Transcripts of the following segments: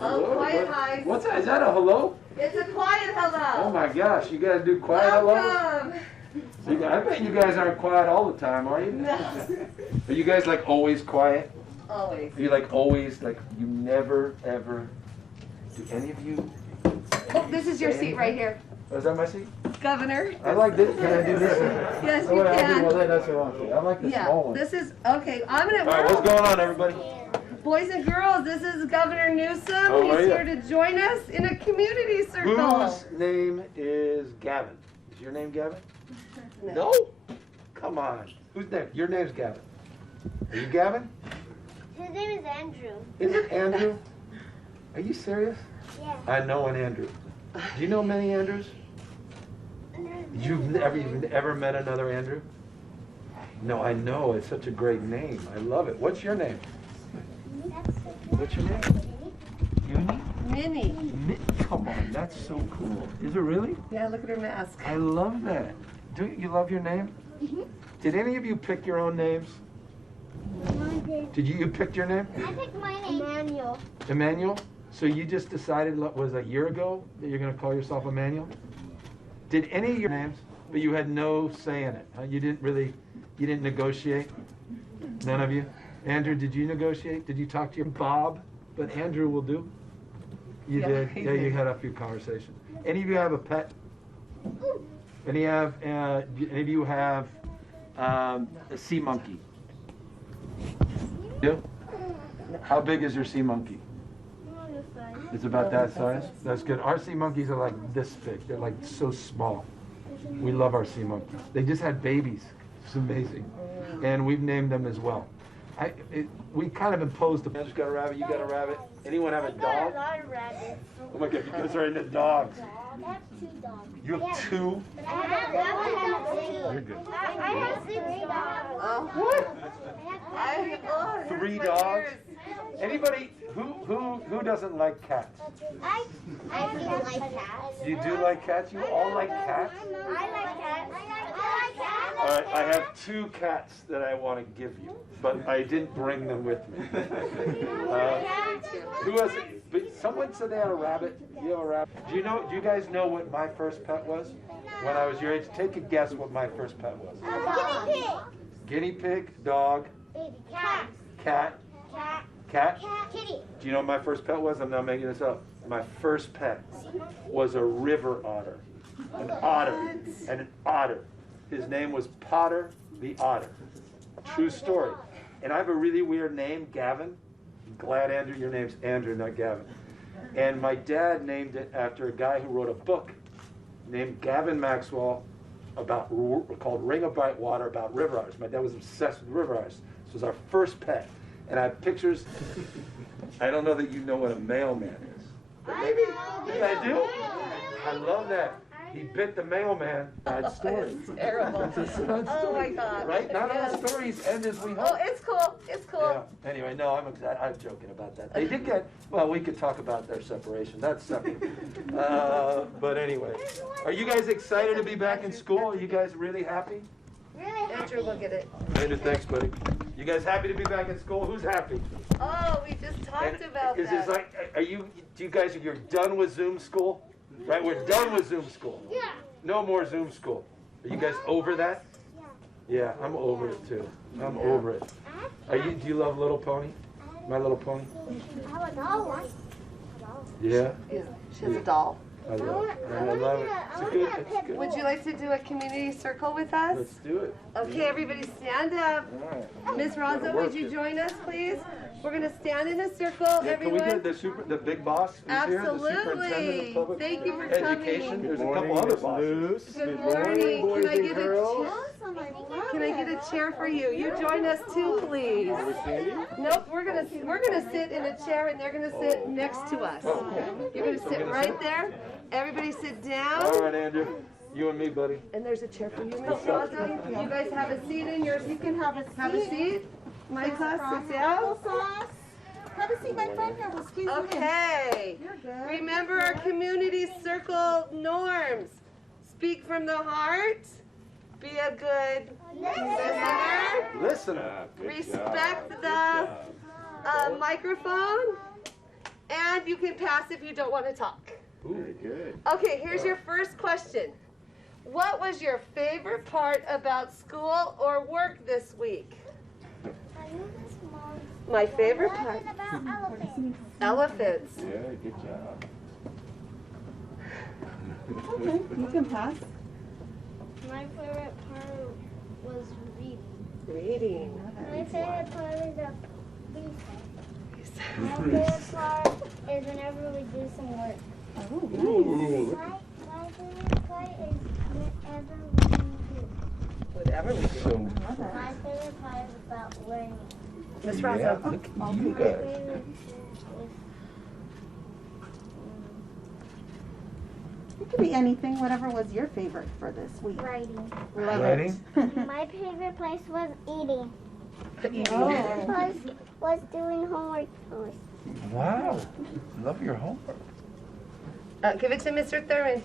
Oh, quiet hi. What's that? Is that a hello? It's a quiet hello. Oh my gosh, you guys do quiet hello? Welcome. I bet you guys aren't quiet all the time, are you? No. Are you guys like always quiet? Always. Are you like always, like you never ever, do any of you? Oh, this is your seat right here. Oh, is that my seat? Governor. I like this. Can I do this? Yes, Oh, you wait, I'll do, can. well, that's the wrong thing. I like the small one. This is, okay, I'm gonna, All right, what's going on, everybody? boys and girls, this is Governor Newsom. Oh, He's yeah. here to join us in a community circle. Whose name is Gavin? Is your name Gavin? No? Come on. Whose name? Your name's Gavin. Are you Gavin? His name is Andrew. Is it Andrew? Are you serious? Yeah. I know an Andrew. Do you know many Andrews? You've ever met another Andrew? No, I know. It's such a great name. I love it. What's your name? What's your name? Minnie. Come on, that's so cool. Is it really? Yeah, look at her mask. I love that. Do you love your name? Mm-hmm. Did any of you pick your own names? Did you pick your name? I picked my name. Emmanuel. Emmanuel? So you just decided, was it a year ago, that you're going to call yourself Emmanuel? Did any of your names, but you had no say in it? Huh? You didn't negotiate? None of you? Andrew, did you negotiate? Did you talk to your Bob? But Andrew will do? You did? Yeah, you had a few conversations. Any of you have a pet? Any of you have a sea monkey? You? How big is your sea monkey? It's about that size? That's good. Our sea monkeys are like this big. They're like so small. We love our sea monkeys. They just had babies. It's amazing. And we've named them as well. We kind of imposed. I just got a rabbit, you got a rabbit. Anyone have a dog? I got a lot of rabbits. Oh my God, you guys are into dogs. I have 2 dogs. You have 2? I have You're good. 6 dogs. Oh. What? 3 dogs? Anybody who doesn't like cats? I do like cats. You do like cats? You all like cats? I like cats. All right, I have 2 cats that I want to give you, but I didn't bring them with me. Who has it? But someone said they had a rabbit. You have a rabbit? Do you guys know what my first pet was? When I was your age, take a guess what my first pet was. Guinea pig. Guinea pig, dog, Baby cat. cat, Cat. cat. Kitty. Do you know what my first pet was? I'm not making this up. My first pet was a river otter. An otter. And an otter. His name was Potter the Otter. True story. And I have a really weird name, Gavin. I'm glad, Andrew, your name's Andrew, not Gavin. And my dad named it after a guy who wrote a book named Gavin Maxwell called Ring of Bright Water about river otters. My dad was obsessed with river otters. This was our first pet. And I have pictures. I don't know that you know what a mailman is. But maybe. I do? I love that. He bit the mailman. Bad story. It's terrible. It's a sad story. Oh my God. Right? Not all Yes. stories end as we hope. Oh, it's cool. It's cool. Yeah. Anyway, no, I'm joking about that. They did get, well, we could talk about their separation. That's separate. But anyway, are you guys excited to be back in school? Are you guys really happy? Really Andrew, look at it. Andrew, thanks, buddy. You guys happy to be back in school? Who's happy? Oh, we just talked about Is that. this like, you're done with Zoom school? Right, we're done with Zoom school. Yeah. No more Zoom school. Are you guys over that? Yeah, I'm over it too. I'm over it. Do you love Little Pony? My Little Pony? I have a doll. Yeah? Yeah, she has a doll. I love it. I love it. It's good. Would you like to do a community circle with us? Let's do it. Okay, everybody stand up. All right. Miss Raza, would you join us, please? We're going to stand in a circle, Yeah, can we everyone. get the big boss who's here, the Superintendent Absolutely. of Public Thank you for Education? coming. There's a couple other bosses. Good morning. boys Can I and get a girls. chair? Can I get a chair for you? You join us too, please. Nope, we're gonna sit in a chair and they're gonna sit next to us. You're gonna sit right there. Everybody sit All down. right, Andrew. You and me, buddy. And there's a chair for you, Miss Raza. You guys have a seat in yours. You can have a seat. My class, sit down. Have a seat, my friend. Here, we'll squeeze you in. Okay. Remember our community circle norms. Speak from the heart. Be a good listener. Listener. Respect the a microphone, and you can pass if you don't want to talk. Very good. Okay, here's your first question. What was your favorite part about school or work this week? My favorite part? About elephants. Elephants. Yeah, good job. Okay, you can pass. My favorite part was reading. Reading. My favorite part is the recess. My favorite part is whenever we do some work. Oh, nice. My favorite part is whenever we do. Whatever we do. So, My favorite part is about learning. Miss yeah, Raza. look at My you guys. favorite is It could be anything, whatever was your favorite for this week. writing. Love Writing? it. My favorite place was eating. Oh. My favorite place was doing homework. Wow. Love your homework. Give it to Mr. Thurman.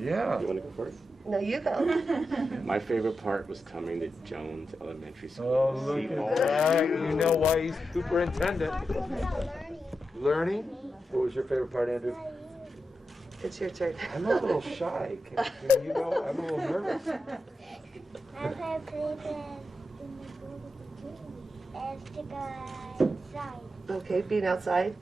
Yeah. You want to go first? No, you go. My favorite part was coming to Jones Elementary School. Oh, look at that. You know why he's superintendent. Learning? What was your favorite part, Andrew? It's your turn. I'm a little shy. Can you go? I'm a little nervous. My favorite place is to go outside. Okay, being outside.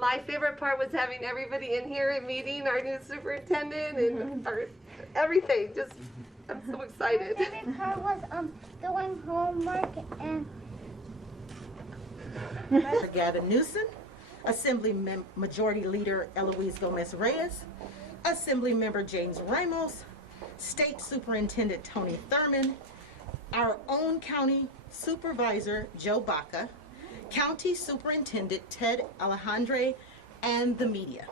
My favorite part was having everybody in here and meeting our new superintendent and our everything. Just, I'm so excited. My favorite part was doing homework and Governor Newsom, Assembly Majority Leader Eloise Gomez-Reyes, Assembly Member James Ramos, State Superintendent Tony Thurman, our own County Supervisor Joe Baca, County Superintendent Ted Alejandre, and the media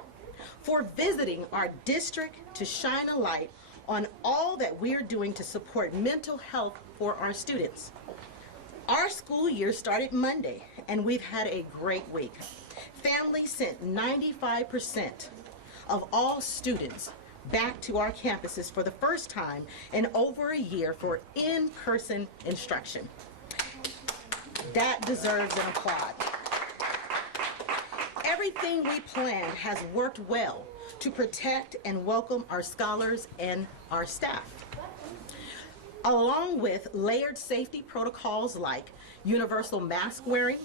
for visiting our district to shine a light on all that we're doing to support mental health for our students. Our school year started Monday, and we've had a great week. Families sent 95% of all students back to our campuses for the first time in over a year for in-person instruction. That deserves an applaud. Everything we planned has worked well to protect and welcome our scholars and our staff, along with layered safety protocols like universal mask wearing,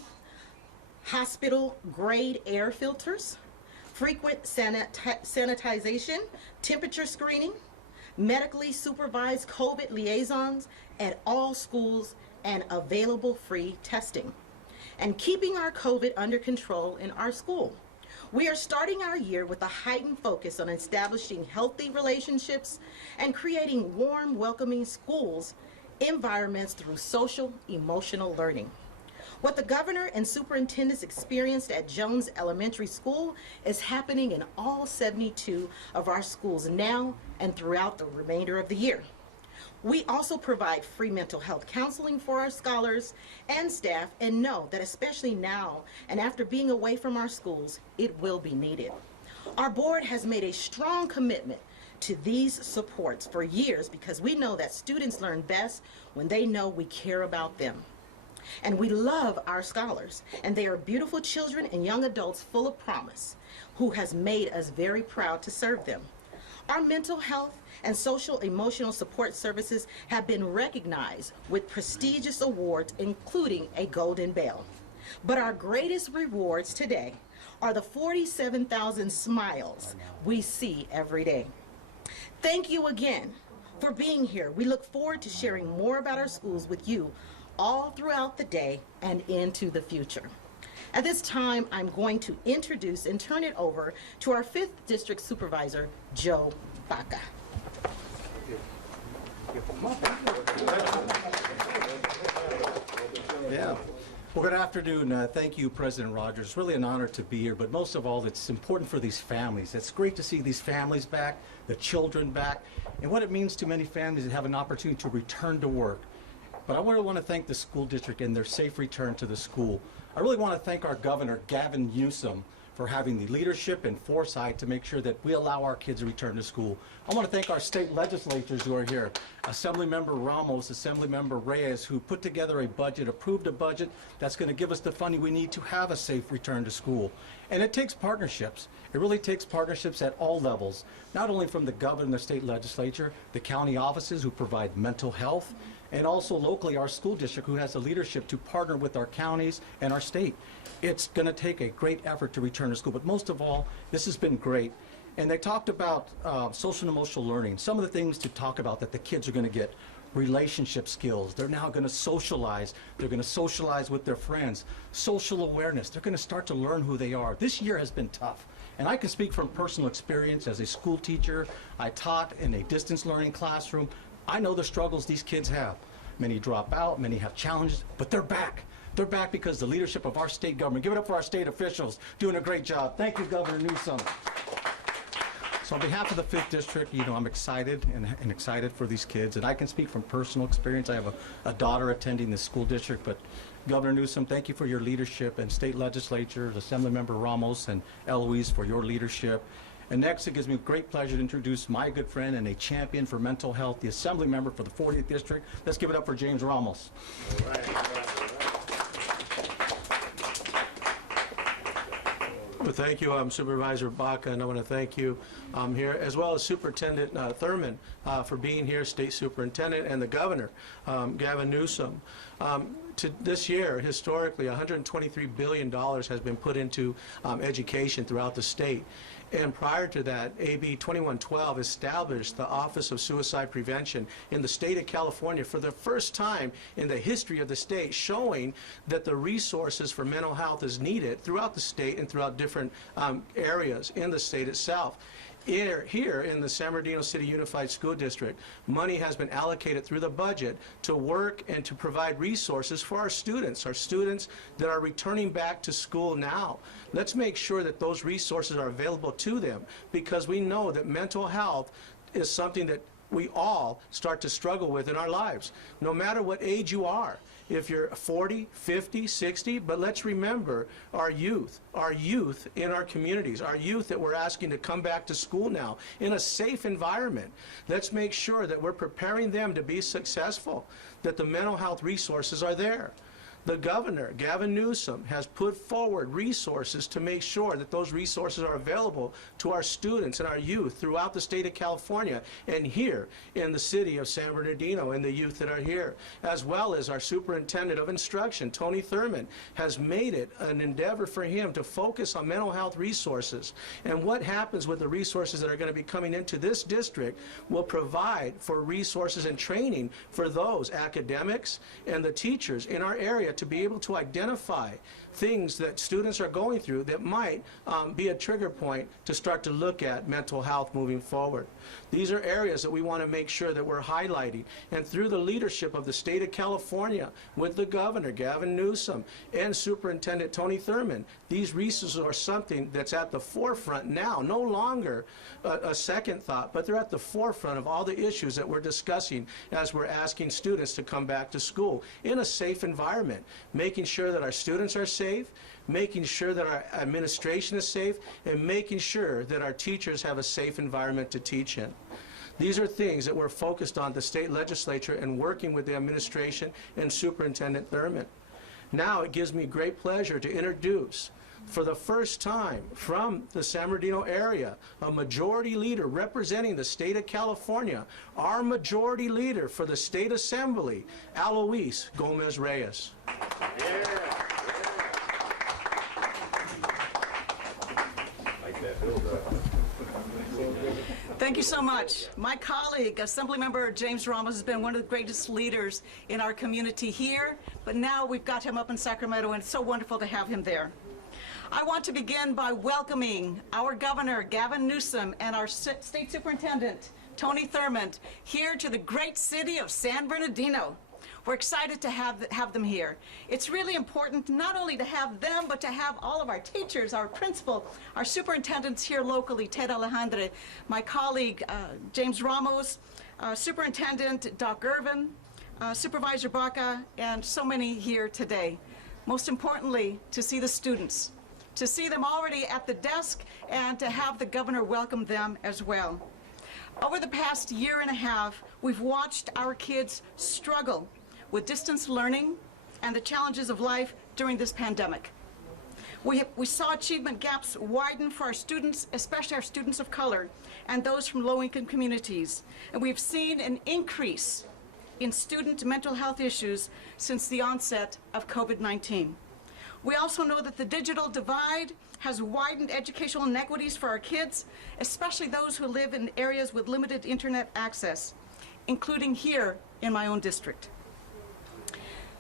hospital grade air filters, frequent sanitization, temperature screening, medically supervised COVID liaisons at all schools, and available free testing, and keeping our COVID under control in our school. We are starting our year with a heightened focus on establishing healthy relationships and creating warm, welcoming schools environments through social, emotional learning. What the governor and superintendents experienced at Jones Elementary School is happening in all 72 of our schools now and throughout the remainder of the year. We also provide free mental health counseling for our scholars and staff, and know that especially now and after being away from our schools, it will be needed. Our board has made a strong commitment to these supports for years because we know that students learn best when they know we care about them. And we love our scholars, and they are beautiful children and young adults full of promise who has made us very proud to serve them. Our mental health and social emotional support services have been recognized with prestigious awards, including a Golden Bell. But our greatest rewards today are the 47,000 smiles we see every day. Thank you again for being here. We look forward to sharing more about our schools with you all throughout the day and into the future. At this time, I'm going to introduce and turn it over to our 5th District Supervisor, Joe Baca. Yeah. Well, good afternoon. Thank you, President Rogers. It's really an honor to be here, but most of all, it's important for these families. It's great to see these families back, the children back, and what it means to many families to have an opportunity to return to work. But I really want to thank the school district and their safe return to the school. I really want to thank our governor, Gavin Newsom, for having the leadership and foresight to make sure that we allow our kids to return to school. I want to thank our state legislators who are here. Assemblymember Ramos, Assemblymember Reyes, who put together a budget, approved a budget that's going to give us the funding we need to have a safe return to school. And it takes partnerships. It really takes partnerships at all levels, not only from the governor and the state legislature, the county offices who provide mental health, and also locally our school district who has the leadership to partner with our counties and our state. It's going to take a great effort to return to school, but most of all, this has been great. And they talked about social and emotional learning, some of the things to talk about that the kids are going to get. Relationship skills. They're now going to socialize. They're going to socialize with their friends. Social awareness. They're going to start to learn who they are. This year has been tough. And I can speak from personal experience as a school teacher. I taught in a distance learning classroom. I know the struggles these kids have. Many drop out, many have challenges, but they're back. They're back because the leadership of our state government. Give it up for our state officials doing a great job. Thank you, Governor Newsom. So on behalf of the 5th District, I'm excited and excited for these kids. And I can speak from personal experience. I have a daughter attending this school district. But Governor Newsom, thank you for your leadership, and state legislatures, Assemblymember Ramos and Eloise for your leadership. And next, it gives me great pleasure to introduce my good friend and a champion for mental health, the Assembly member for the 40th District. Let's give it up for James Ramos. All right. Well, thank you, Supervisor Baca, and I want to thank you here, as well as Superintendent Thurman for being here, State Superintendent, and the Governor, Gavin Newsom. This year, historically, $123 billion has been put into education throughout the state. And prior to that, AB 2112 established the Office of Suicide Prevention in the state of California for the first time in the history of the state, showing that the resources for mental health is needed throughout the state and throughout different areas in the state itself. Here in the San Bernardino City Unified School District, money has been allocated through the budget to work and to provide resources for our students that are returning back to school now. Let's make sure that those resources are available to them, because we know that mental health is something that we all start to struggle with in our lives, no matter what age you are. If you're 40, 50, 60, but let's remember our youth in our communities, our youth that we're asking to come back to school now in a safe environment. Let's make sure that we're preparing them to be successful, that the mental health resources are there. The Governor, Gavin Newsom, has put forward resources to make sure that those resources are available to our students and our youth throughout the state of California and here in the city of San Bernardino and the youth that are here, as well as our Superintendent of Instruction, Tony Thurman, has made it an endeavor for him to focus on mental health resources. And what happens with the resources that are going to be coming into this district will provide for resources and training for those academics and the teachers in our area to be able to identify things that students are going through that might be a trigger point to start to look at mental health moving forward. These are areas that we want to make sure that we're highlighting, and through the leadership of the state of California with the Governor, Gavin Newsom, and Superintendent Tony Thurman, these resources are something that's at the forefront now, no longer a second thought, but they're at the forefront of all the issues that we're discussing as we're asking students to come back to school in a safe environment, making sure that our students are safe, making sure that our administration is safe, and making sure that our teachers have a safe environment to teach in. These are things that we're focused on, the state legislature, and working with the administration and Superintendent Thurman. Now it gives me great pleasure to introduce, for the first time from the San Bernardino area, a majority leader representing the state of California, our majority leader for the State Assembly, Eloise Gomez-Reyes. Thank you so much. My colleague, Assemblymember James Ramos, has been one of the greatest leaders in our community here, but now we've got him up in Sacramento, and it's so wonderful to have him there. I want to begin by welcoming our Governor, Gavin Newsom, and our State Superintendent, Tony Thurman, here to the great city of San Bernardino. We're excited to have them here. It's really important not only to have them, but to have all of our teachers, our principal, our superintendents here locally, Ted Alejandre, my colleague, James Ramos, Superintendent Doc Irvin, Supervisor Baca, and so many here today. Most importantly, to see the students. to see them already at the desk and to have the governor welcome them as well. Over the past year and a half, we've watched our kids struggle with distance learning and the challenges of life during this pandemic. We saw achievement gaps widen for our students, especially our students of color and those from low-income communities. And we've seen an increase in student mental health issues since the onset of COVID-19. We also know that the digital divide has widened educational inequities for our kids, especially those who live in areas with limited internet access, including here in my own district.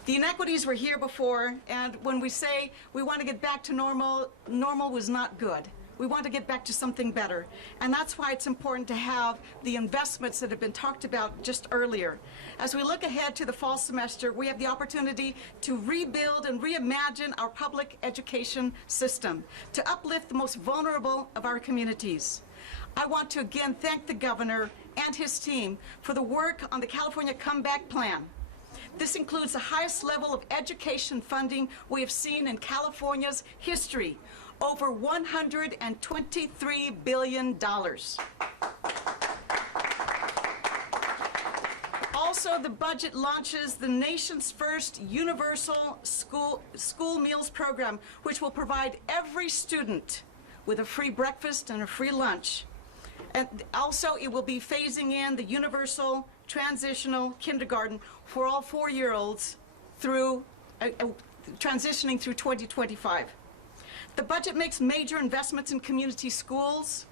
The inequities were here before, and when we say we want to get back to normal, normal was not good. We want to get back to something better. And that's why it's important to have the investments that have been talked about just earlier. As we look ahead to the fall semester, we have the opportunity to rebuild and reimagine our public education system, to uplift the most vulnerable of our communities. I want to again thank the governor and his team for the work on the California Comeback Plan. This includes the highest level of education funding we have seen in California's history, over $123 billion. Also, the budget launches the nation's first universal school meals program, which will provide every student with a free breakfast and a free lunch. And also, it will be phasing in the universal transitional kindergarten for all 4-year-olds through transitioning through 2025. The budget makes major investments in community schools,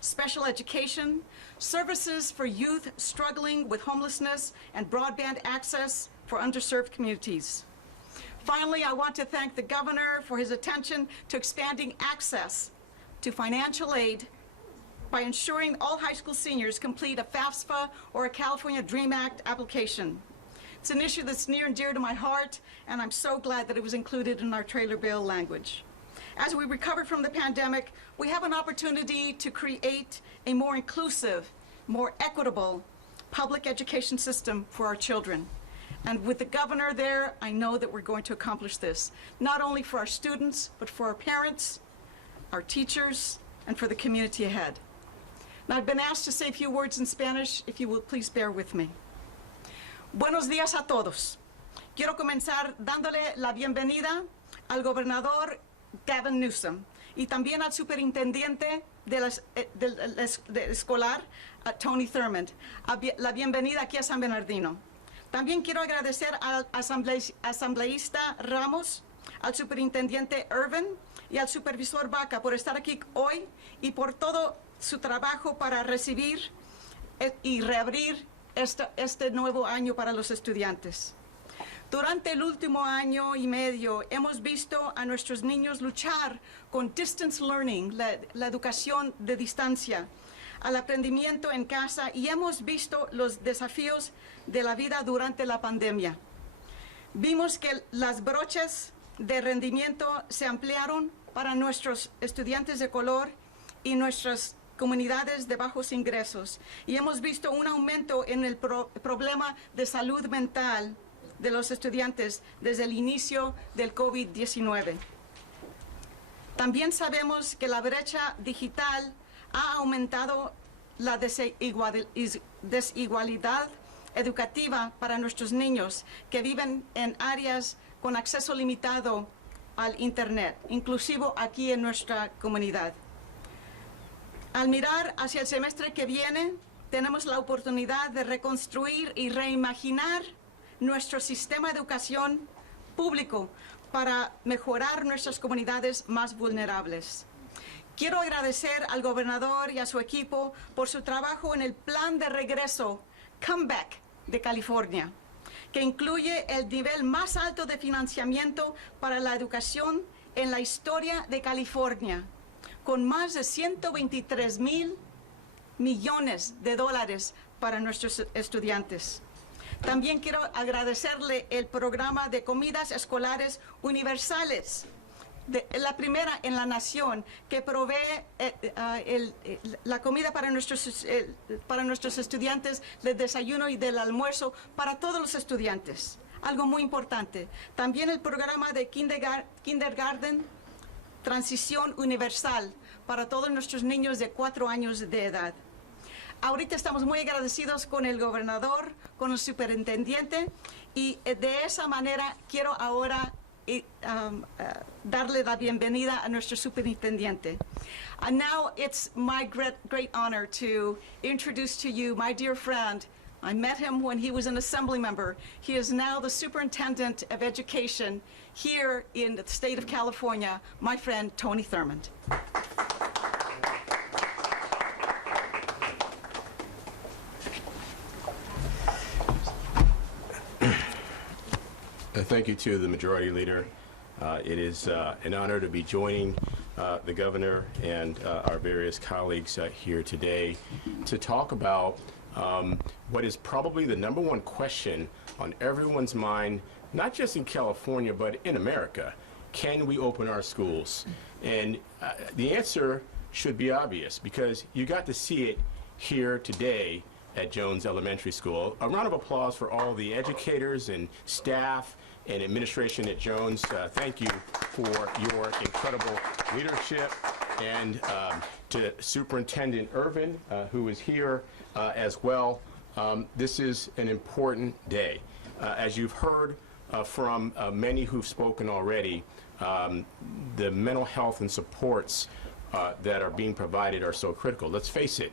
special education, services for youth struggling with homelessness, and broadband access for underserved communities. Finally, I want to thank the governor for his attention to expanding access to financial aid by ensuring all high school seniors complete a FAFSA or a California DREAM Act application. It's an issue that's near and dear to my heart, and I'm so glad that it was included in our trailer bill language. As we recover from the pandemic, we have an opportunity to create a more inclusive, more equitable public education system for our children. And with the governor there, I know that we're going to accomplish this, not only for our students, but for our parents, our teachers, and for the community ahead. Now, I've been asked to say a few words in Spanish, if you will please bear with me. Buenos días a todos. Quiero comenzar dándole la bienvenida al gobernador Gavin Newsom y también al superintendente del escolar, Tony Thurmond, la bienvenida aquí a San Bernardino. También quiero agradecer al asambleísta Ramos, al superintendente Irvin y al supervisor Baca por estar aquí hoy y por todo su trabajo para recibir y reabrir este nuevo año para los estudiantes. Durante el último año y medio hemos visto a nuestros niños luchar con distance learning, la educación de distancia, al aprendimiento en casa, y hemos visto los desafíos de la vida durante la pandemia. Vimos que las brochas de rendimiento se ampliaron para nuestros estudiantes de color y nuestras comunidades de bajos ingresos, y hemos visto un aumento en el problema de salud mental de los estudiantes desde el inicio del COVID-19. También sabemos que la brecha digital ha aumentado la desigualdad educativa para nuestros niños que viven en áreas con acceso limitado al Internet, inclusive aquí en nuestra comunidad. Al mirar hacia el semestre que viene, tenemos la oportunidad de reconstruir y reimaginar nuestro sistema de educación público para mejorar nuestras comunidades más vulnerables. Quiero agradecer al gobernador y a su equipo por su trabajo en el plan de regreso Comeback de California, que incluye el nivel más alto de financiamiento para la educación en la historia de California, con más de 123,000 millones de dólares para nuestros estudiantes. También quiero agradecerle el programa de comidas escolares universales, la primera en la nación, que provee la comida para nuestros estudiantes, del desayuno y del almuerzo para todos los estudiantes. Algo muy importante. También el programa de kindergarten transición universal para todos nuestros niños de 4 años de edad. Ahorita estamos muy agradecidos con el gobernador, con el superintendente, y de esa manera quiero ahora darle la bienvenida a nuestro superintendente. And now it's my great honor to introduce to you my dear friend. I met him when he was an assembly member. He is now the superintendent of education here in the state of California, my friend Tony Thurmond. Thank you to the Majority Leader. It is an honor to be joining the Governor and our various colleagues here today to talk about what is probably the #1 question on everyone's mind, not just in California, but in America. Can we open our schools? And the answer should be obvious, because you got to see it here today at Jones Elementary School. A round of applause for all the educators and staff and administration at Jones. Thank you for your incredible leadership. And to Superintendent Irvin, who is here as well. This is an important day. As you've heard from many who've spoken already, the mental health and supports that are being provided are so critical. Let's face it.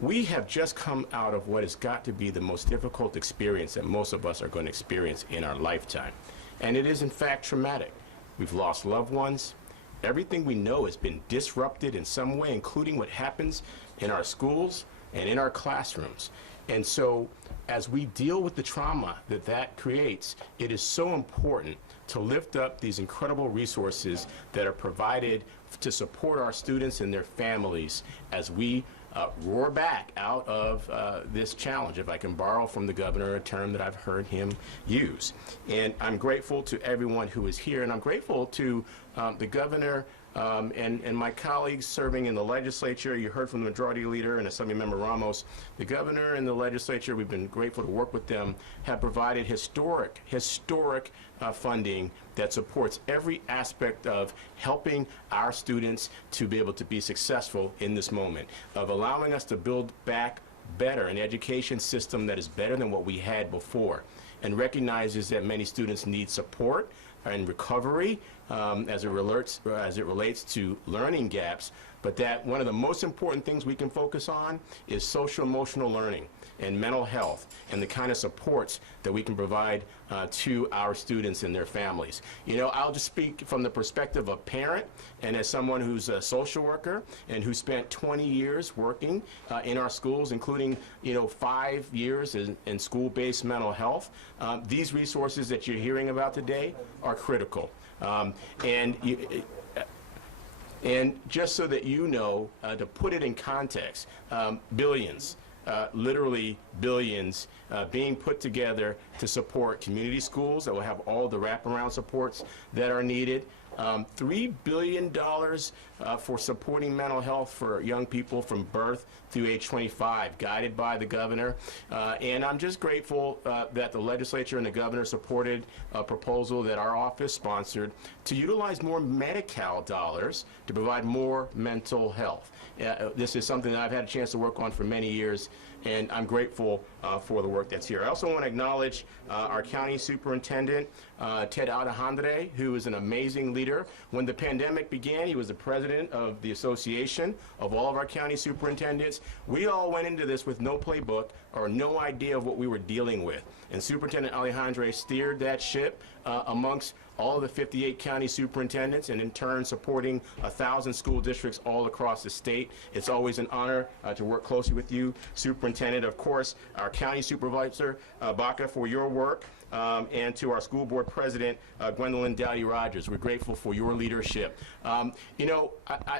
We have just come out of what has got to be the most difficult experience that most of us are going to experience in our lifetime. And it is, in fact, traumatic. We've lost loved ones. Everything we know has been disrupted in some way, including what happens in our schools and in our classrooms. And so, as we deal with the trauma that that creates, it is so important to lift up these incredible resources that are provided to support our students and their families as we roar back out of this challenge, if I can borrow from the governor a term that I've heard him use. And I'm grateful to everyone who is here, and I'm grateful to the governor and my colleagues serving in the legislature. You heard from the Majority Leader and Assemblymember Ramos. The governor and the legislature, we've been grateful to work with them, have provided historic funding that supports every aspect of helping our students to be able to be successful in this moment, of allowing us to build back better, an education system that is better than what we had before, and recognizes that many students need support and recovery as it relates to learning gaps, but that one of the most important things we can focus on is social emotional learning and mental health and the kind of supports that we can provide to our students and their families. You know, I'll just speak from the perspective of parent and as someone who's a social worker and who spent 20 years working in our schools, including, 5 years in school-based mental health. These resources that you're hearing about today are critical. And just so that you know, to put it in context, billions, literally billions, being put together to support community schools that will have all the wraparound supports that are needed. $3 billion for supporting mental health for young people from birth through age 25, guided by the governor. And I'm just grateful that the legislature and the governor supported a proposal that our office sponsored to utilize more Medi-Cal dollars to provide more mental health. This is something that I've had a chance to work on for many years, and I'm grateful for the work that's here. I also want to acknowledge our county superintendent, Ted Alejandre, who is an amazing leader. When the pandemic began, he was the president of the association of all of our county superintendents. We all went into this with no playbook or no idea of what we were dealing with. And Superintendent Alejandre steered that ship amongst all of the 58 county superintendents, and in turn supporting 1,000 school districts all across the state. It's always an honor to work closely with you, Superintendent. Of course, our county supervisor, Baca, for your work, and to our school board president, Gwendolyn Dowdy-Rogers. We're grateful for your leadership. I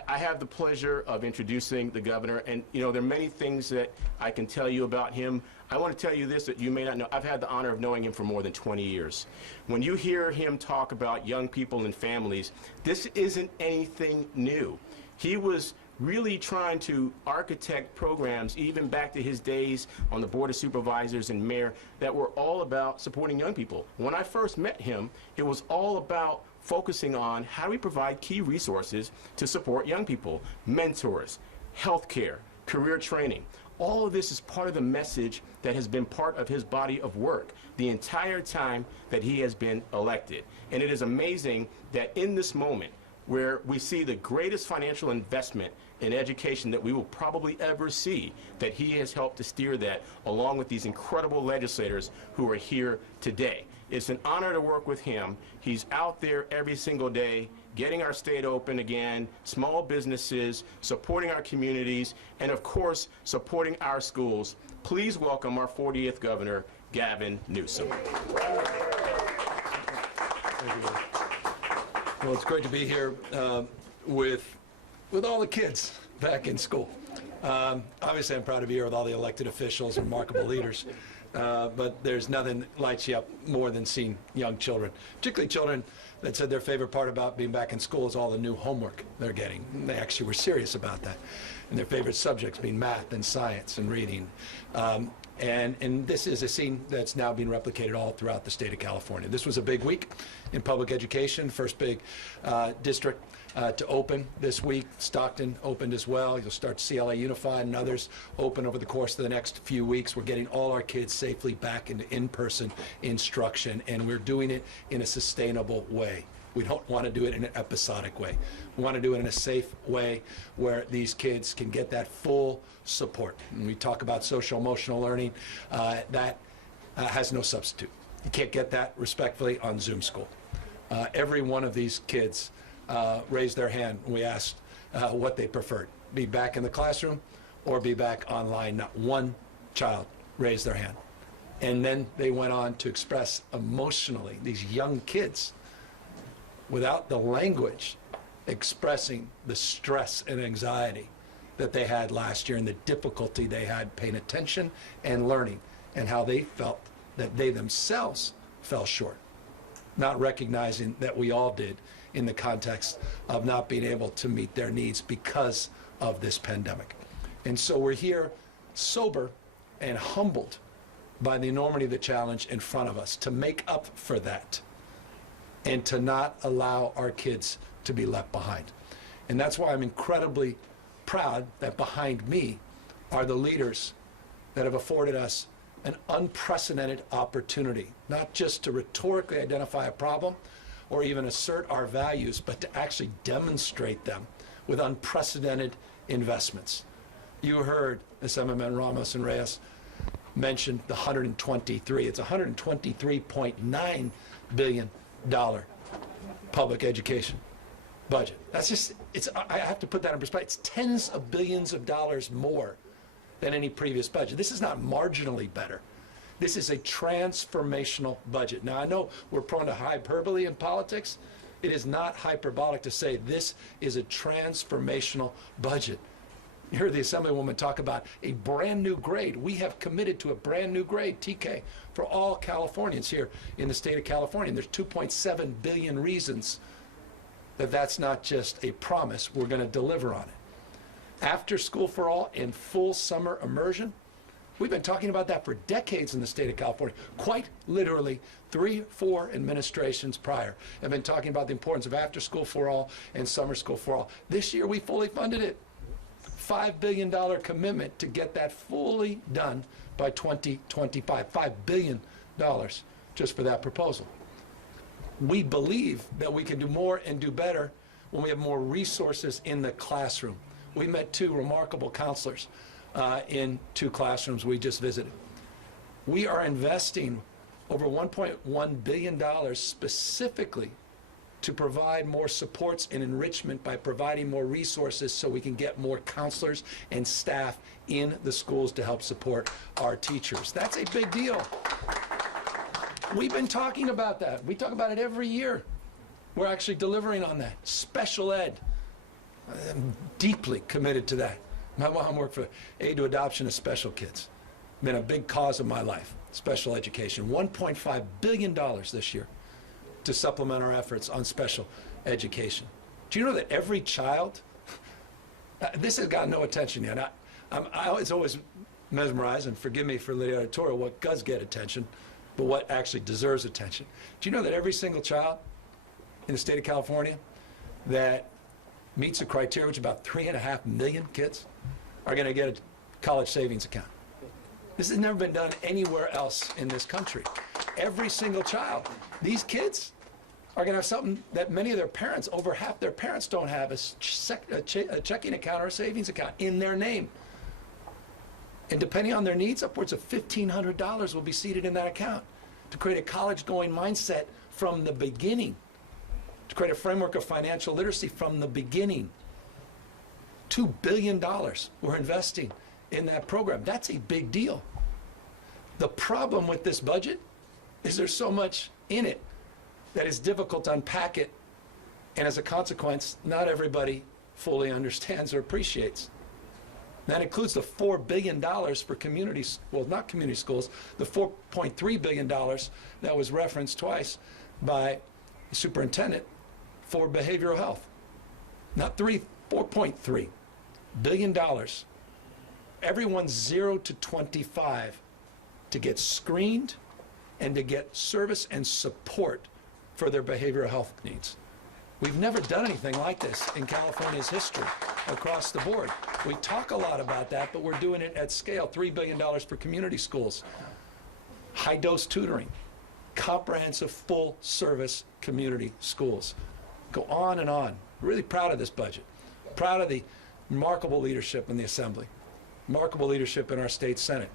have the pleasure of introducing the governor, and there are many things that I can tell you about him. I want to tell you this that you may not know. I've had the honor of knowing him for more than 20 years. When you hear him talk about young people and families, this isn't anything new. He was really trying to architect programs even back to his days on the Board of Supervisors and mayor that were all about supporting young people. When I first met him, it was all about focusing on how do we provide key resources to support young people, mentors, healthcare, career training. All of this is part of the message that has been part of his body of work the entire time that he has been elected. And it is amazing that in this moment, where we see the greatest financial investment in education that we will probably ever see, that he has helped to steer that along with these incredible legislators who are here today. It's an honor to work with him. He's out there every single day, getting our state open again, small businesses, supporting our communities, and of course, supporting our schools. Please welcome our 40th Governor, Gavin Newsom. Well, it's great to be here with all the kids back in school. Obviously, I'm proud to be here with all the elected officials, remarkable leaders. But there's nothing that lights you up more than seeing young children, particularly children that said their favorite part about being back in school is all the new homework they're getting. And they actually were serious about that. And their favorite subjects being math and science and reading. And this is a scene that's now being replicated all throughout the state of California. This was a big week in public education, first big district to open this week. Stockton opened as well. You'll start to see LA Unified and others open over the course of the next few weeks. We're getting all our kids safely back into in-person instruction, and we're doing it in a sustainable way. We don't want to do it in an episodic way. We want to do it in a safe way where these kids can get that full support. When we talk about social emotional learning, that has no substitute. You can't get that respectfully on Zoom school. Every one of these kids raised their hand when we asked what they preferred, be back in the classroom or be back online. Not one child raised their hand. And then they went on to express emotionally, these young kids, without the language, expressing the stress and anxiety that they had last year and the difficulty they had paying attention and learning, and how they felt that they themselves fell short, not recognizing that we all did in the context of not being able to meet their needs because of this pandemic. And so we're here sober and humbled by the enormity of the challenge in front of us to make up for that and to not allow our kids to be left behind. And that's why I'm incredibly proud that behind me are the leaders that have afforded us an unprecedented opportunity, not just to rhetorically identify a problem or even assert our values, but to actually demonstrate them with unprecedented investments. You heard Assemblyman Ramos and Reyes mention the 123. It's $123.9 billion public education budget. That's just, I have to put that in perspective. It's tens of billions of dollars more than any previous budget. This is not marginally better. This is a transformational budget. Now, I know we're prone to hyperbole in politics. It is not hyperbolic to say this is a transformational budget. You heard the Assemblywoman talk about a brand new grade. We have committed to a brand new grade, TK, for all Californians here in the state of California. And there's 2.7 billion reasons that that's not just a promise. We're going to deliver on it. After School for All and full summer immersion, we've been talking about that for decades in the state of California. Quite literally, 3-4 administrations prior have been talking about the importance of after School for All and summer school for all. This year, we fully funded it. $5 billion commitment to get that fully done by 2025. $5 billion just for that proposal. We believe that we can do more and do better when we have more resources in the classroom. We met 2 remarkable counselors in 2 classrooms we just visited. We are investing over $1.1 billion specifically to provide more supports and enrichment by providing more resources so we can get more counselors and staff in the schools to help support our teachers. That's a big deal. We've been talking about that. We talk about it every year. We're actually delivering on that. Special ed. I'm deeply committed to that. My mom worked for Aid to Adoption of Special Kids. Been a big cause of my life, special education. $1.5 billion this year to supplement our efforts on special education. Do you know that every child, this has gotten no attention yet. I was always mesmerized, and forgive me for the editorial, what does get attention, but what actually deserves attention. Do you know that every single child in the state of California that meets the criteria, which about 3.5 million kids are going to get a college savings account. This has never been done anywhere else in this country. Every single child, these kids are going to have something that many of their parents, over half their parents don't have, a checking account or a savings account in their name. And depending on their needs, upwards of $1,500 will be seated in that account to create a college-going mindset from the beginning, to create a framework of financial literacy from the beginning. $2 billion we're investing in that program. That's a big deal. The problem with this budget is there's so much in it that it's difficult to unpack it, and as a consequence, not everybody fully understands or appreciates. That includes the $4 billion for communities, well, not community schools, the $4.3 billion that was referenced twice by the superintendent for behavioral health. Not $4.3 billion. Everyone 0 to 25 to get screened and to get service and support for their behavioral health needs. We've never done anything like this in California's history across the board. We talk a lot about that, but we're doing it at scale. $3 billion for community schools, high-dose tutoring, comprehensive full-service community schools. Go on and on. Really proud of this budget. Proud of the remarkable leadership in the Assembly, remarkable leadership in our state Senate.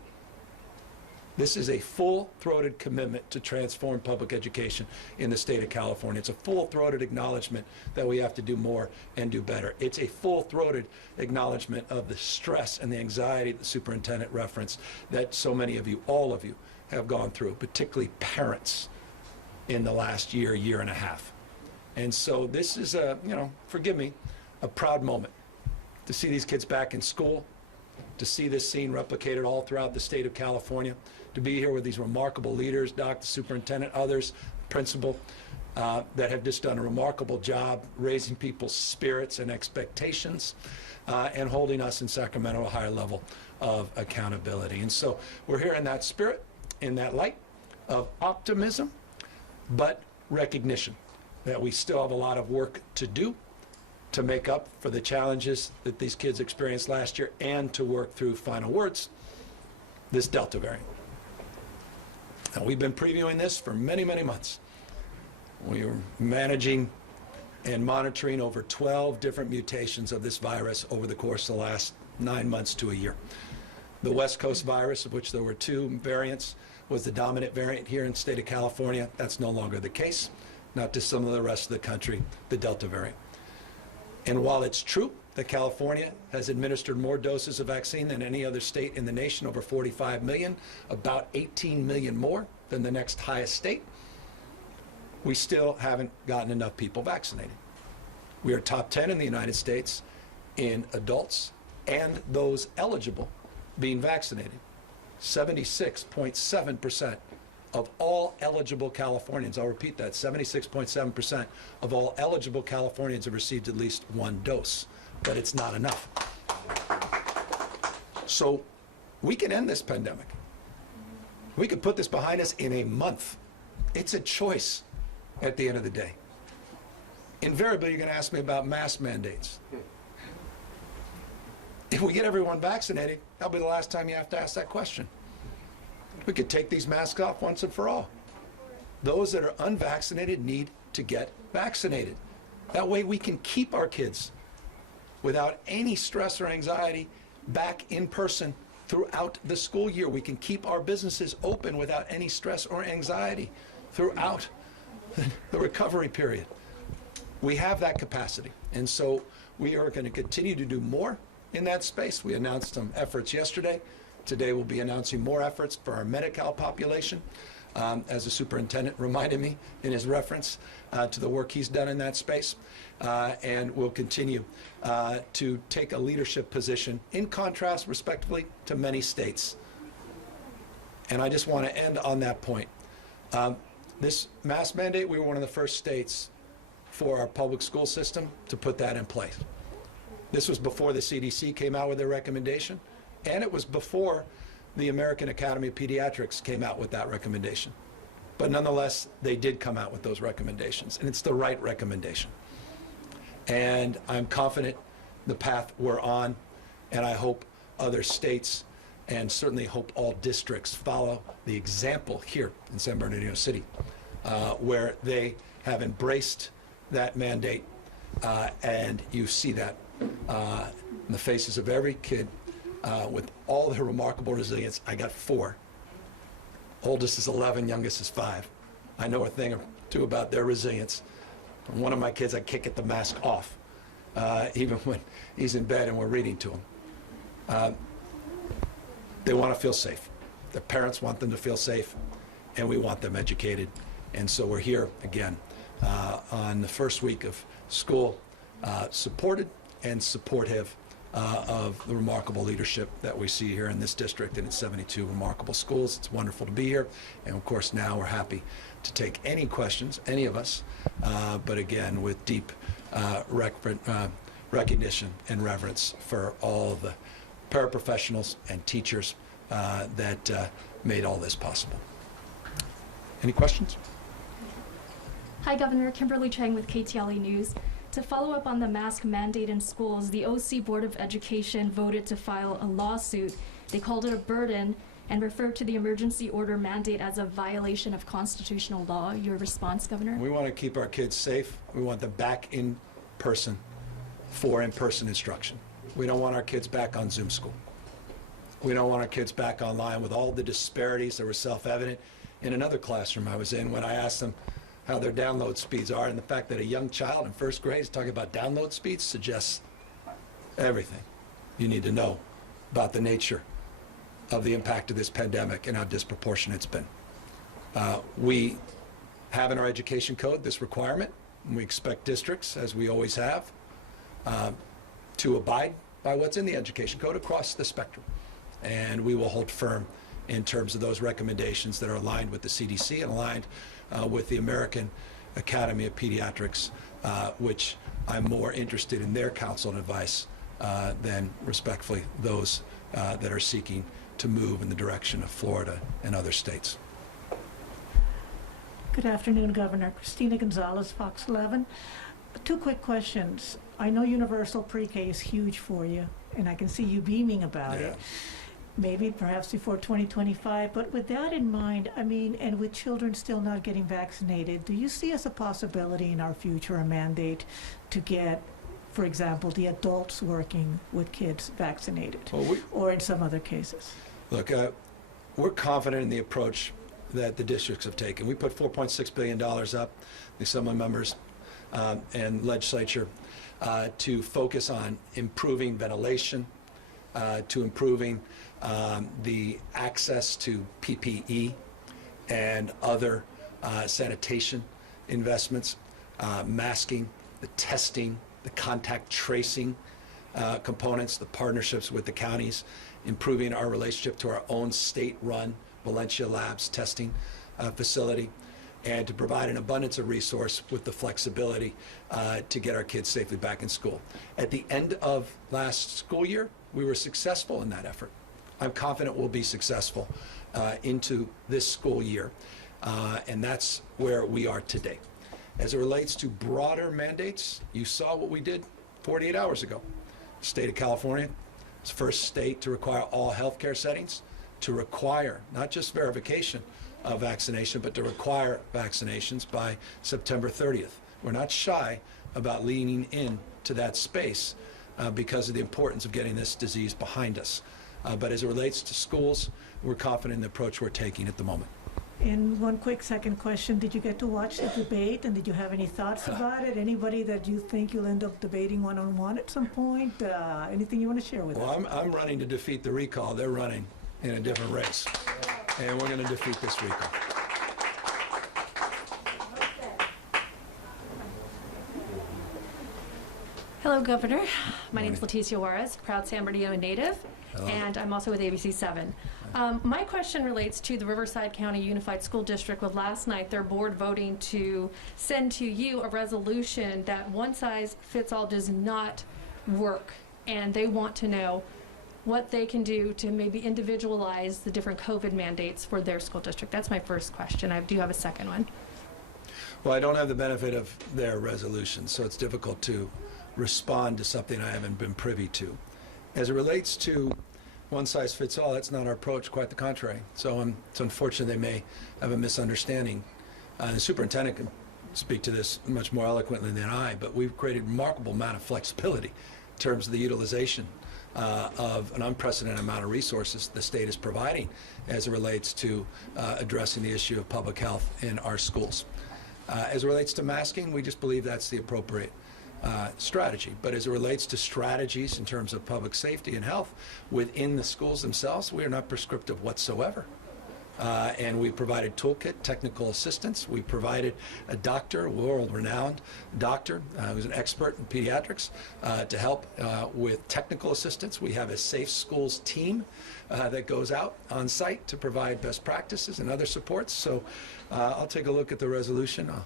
This is a full-throated commitment to transform public education in the state of California. It's a full-throated acknowledgement that we have to do more and do better. It's a full-throated acknowledgement of the stress and the anxiety the superintendent referenced that so many of you, all of you, have gone through, particularly parents, in the last year, year and a half. And so this is a, forgive me, a proud moment to see these kids back in school, to see this scene replicated all throughout the state of California, to be here with these remarkable leaders, Dr. Superintendent, others, principal, that have just done a remarkable job raising people's spirits and expectations and holding us in Sacramento a higher level of accountability. And so we're here in that spirit, in that light of optimism, but recognition that we still have a lot of work to do to make up for the challenges that these kids experienced last year and to work through, final words, this Delta variant. Now, we've been previewing this for many, many months. We were managing and monitoring over 12 different mutations of this virus over the course of the last 9 months to a year. The West Coast virus, of which there were 2 variants, was the dominant variant here in the state of California. That's no longer the case. Not to some of the rest of the country, the Delta variant. And while it's true that California has administered more doses of vaccine than any other state in the nation, over 45 million, about 18 million more than the next highest state, we still haven't gotten enough people vaccinated. We are top 10 in the United States in adults and those eligible being vaccinated. 76.7% of all eligible Californians, I'll repeat that, 76.7% of all eligible Californians have received at least 1 dose, but it's not enough. So we can end this pandemic. We can put this behind us in a month. It's a choice at the end of the day. Invariably, you're going to ask me about mask mandates. If we get everyone vaccinated, that'll be the last time you have to ask that question. We could take these masks off once and for all. Those that are unvaccinated need to get vaccinated. That way we can keep our kids without any stress or anxiety back in person throughout the school year. We can keep our businesses open without any stress or anxiety throughout the recovery period. We have that capacity. And so we are going to continue to do more in that space. We announced some efforts yesterday. Today we'll be announcing more efforts for our Medi-Cal population, as the superintendent reminded me in his reference to the work he's done in that space. And we'll continue to take a leadership position in contrast, respectively, to many states. And I just want to end on that point. This mask mandate, we were one of the first states for our public school system to put that in place. This was before the CDC came out with their recommendation, and it was before the American Academy of Pediatrics came out with that recommendation. But nonetheless, they did come out with those recommendations, and it's the right recommendation. And I'm confident the path we're on, and I hope other states and certainly hope all districts follow the example here in San Bernardino City, where they have embraced that mandate, and you see that in the faces of every kid with all their remarkable resilience. I got 4. Oldest is 11, youngest is 5. I know a thing or two about their resilience. One of my kids, I can't get the mask off, even when he's in bed and we're reading to him. They want to feel safe. Their parents want them to feel safe, and we want them educated. And so we're here again on the first week of school, supported and supportive of the remarkable leadership that we see here in this district and in 72 remarkable schools. It's wonderful to be here. And of course, now we're happy to take any questions, any of us, but again, with deep recognition and reverence for all of the paraprofessionals and teachers that made all this possible. Any questions? Hi, Governor. Kimberly Chang with KTLE News. To follow up on the mask mandate in schools, the OC Board of Education voted to file a lawsuit. They called it a burden and referred to the emergency order mandate as a violation of constitutional law. Your response, Governor? We want to keep our kids safe. We want them back in person for in-person instruction. We don't want our kids back on Zoom school. We don't want our kids back online with all the disparities that were self-evident in another classroom I was in when I asked them how their download speeds are, and the fact that a young child in first grade is talking about download speeds suggests everything you need to know about the nature of the impact of this pandemic and how disproportionate it's been. We have in our education code this requirement, and we expect districts, as we always have, to abide by what's in the education code across the spectrum. And we will hold firm in terms of those recommendations that are aligned with the CDC and aligned with the American Academy of Pediatrics, which I'm more interested in their counsel and advice than respectfully those that are seeking to move in the direction of Florida and other states. Good afternoon, Governor. Christina Gonzalez, Fox 11. 2 quick questions. I know universal pre-K is huge for you, and I can see you beaming about it. Maybe perhaps before 2025, but with that in mind, I mean, and with children still not getting vaccinated, do you see as a possibility in our future a mandate to get, for example, the adults working with kids vaccinated, or in some other cases? Look, we're confident in the approach that the districts have taken. We put $4.6 billion up, the Assembly members and legislature, to focus on improving ventilation, to improving the access to PPE and other sanitation investments, masking, the testing, the contact tracing components, the partnerships with the counties, improving our relationship to our own state-run Valencia Labs testing facility, and to provide an abundance of resource with the flexibility to get our kids safely back in school. At the end of last school year, we were successful in that effort. I'm confident we'll be successful into this school year, and that's where we are today. As it relates to broader mandates, you saw what we did 48 hours ago. The state of California is the first state to require all healthcare settings to require not just verification of vaccination, but to require vaccinations by September 30th. We're not shy about leaning into that space because of the importance of getting this disease behind us. But as it relates to schools, we're confident in the approach we're taking at the moment. And one quick second question, did you get to watch the debate, and did you have any thoughts about it? Anybody that you think you'll end up debating one-on-one at some point? Anything you want to share with us? Well, I'm running to defeat the recall. They're running in a different race, and we're going to defeat this recall. Hello, Governor. My name is Leticia Juarez, proud San Bernardino native, and I'm also with ABC 7. My question relates to the Riverside County Unified School District. With last night, their board voting to send to you a resolution that one size fits all does not work, and they want to know what they can do to maybe individualize the different COVID mandates for their school district. That's my first question. I do have a second one. Well, I don't have the benefit of their resolution, so it's difficult to respond to something I haven't been privy to. As it relates to one size fits all, that's not our approach, quite the contrary. So it's unfortunate they may have a misunderstanding. The superintendent can speak to this much more eloquently than I, but we've created a remarkable amount of flexibility in terms of the utilization of an unprecedented amount of resources the state is providing as it relates to addressing the issue of public health in our schools. As it relates to masking, we just believe that's the appropriate strategy. But as it relates to strategies in terms of public safety and health within the schools themselves, we are not prescriptive whatsoever. And we provided toolkit, technical assistance. We provided a doctor, a world-renowned doctor who's an expert in pediatrics to help with technical assistance. We have a Safe Schools team that goes out on site to provide best practices and other supports. So I'll take a look at the resolution. I'll